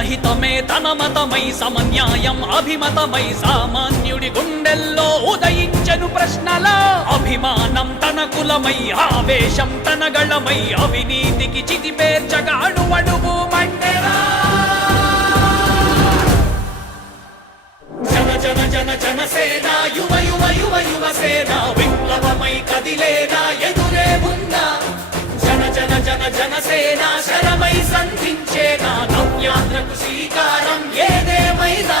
జనహితమే తన మతమై సమన్యాయం అభిమతమై సామాన్యుడి గుండెల్లో ఉదయించెను ప్రశ్నల అభిమానం తన కులమై ఆవేశం తన గళమై అవినీతికి చితిపేర్చగా అణువణువు మండెరా జన జన జన జనసేన యువ యువ యువ యువసేన విప్లవమై కదిలేనా ఎదురే ఉందా జన జన జన జనసేన శరమై సంధించేనా నవ్యాంధ్రకు శ్రీకారం ఏదేమైనా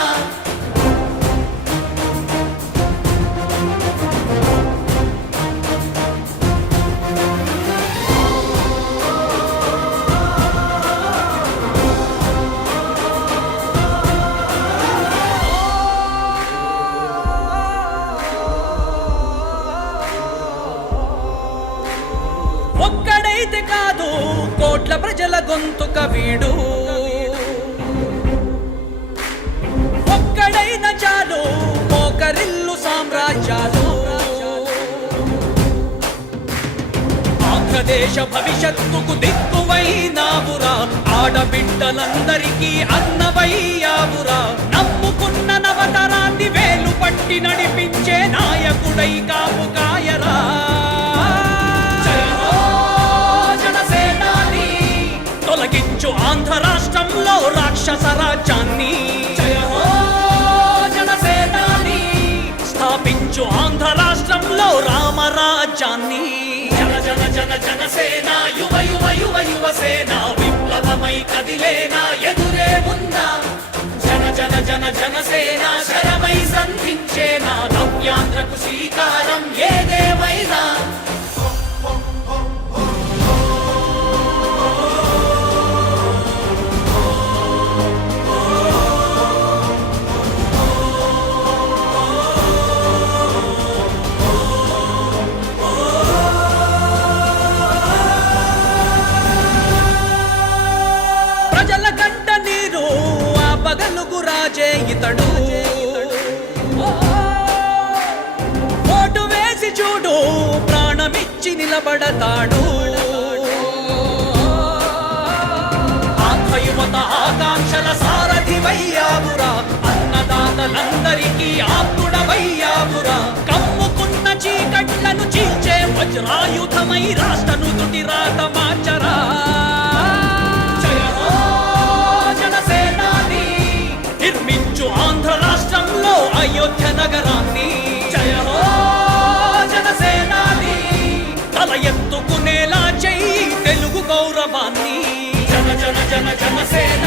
ఒక్కడైతే కాదు కోట్ల ప్రజల గొంతుక వీడు ఒక్కడైన చాలు మోకరిల్లు సామ్రాజ్యాలు ఆంధ్రదేశ భవిష్యత్తుకు దిక్కువైనావురా ఆడబిడ్డలందరికీ అన్నవయ్యావురా నమ్ముకున్న నవతరాన్ని వేలు పట్టి నడిపించే నాయకుడై కాపు కాయరా తొలగించు ఆంధ్ర రాష్ట్రంలో రాక్షస రాజ్యాన్ని జయ హో జనసేనాని స్థాపించు ఆంధ్ర రాష్ట్రంలో రామరాజ్యాన్ని జన జన జన జనసేన యువ యువ యువ యువసేన విప్లవమై కదిలేనా ఎదురే ఉందా జన జన జన జనసేన శరమై సంధించేనా నవ్యాంధ్రకు శ్రీకారం ఏదేమైనా ఇతడు ఓటు వేసి చూడు ప్రాణమిచ్చి నిలబడతాడు ఆంధ్ర యువత ఆకాంక్షల సారథివయ్యావురా అన్నదాతలందరికీ ఆప్తుడవయ్యావురా కమ్ముకున్న చీకట్లను చీల్చే వజ్రాయుధమై రాష్ట్రను తుటి రాత మార్చరా నిర్మించు ఆంధ్ర రాష్ట్రంలో అయోధ్య నగరాన్ని జయ హో జనసేనాని తల ఎత్తుకునేలా చెయ్యి తెలుగు గౌరవాన్ని జన జన జన జనసేన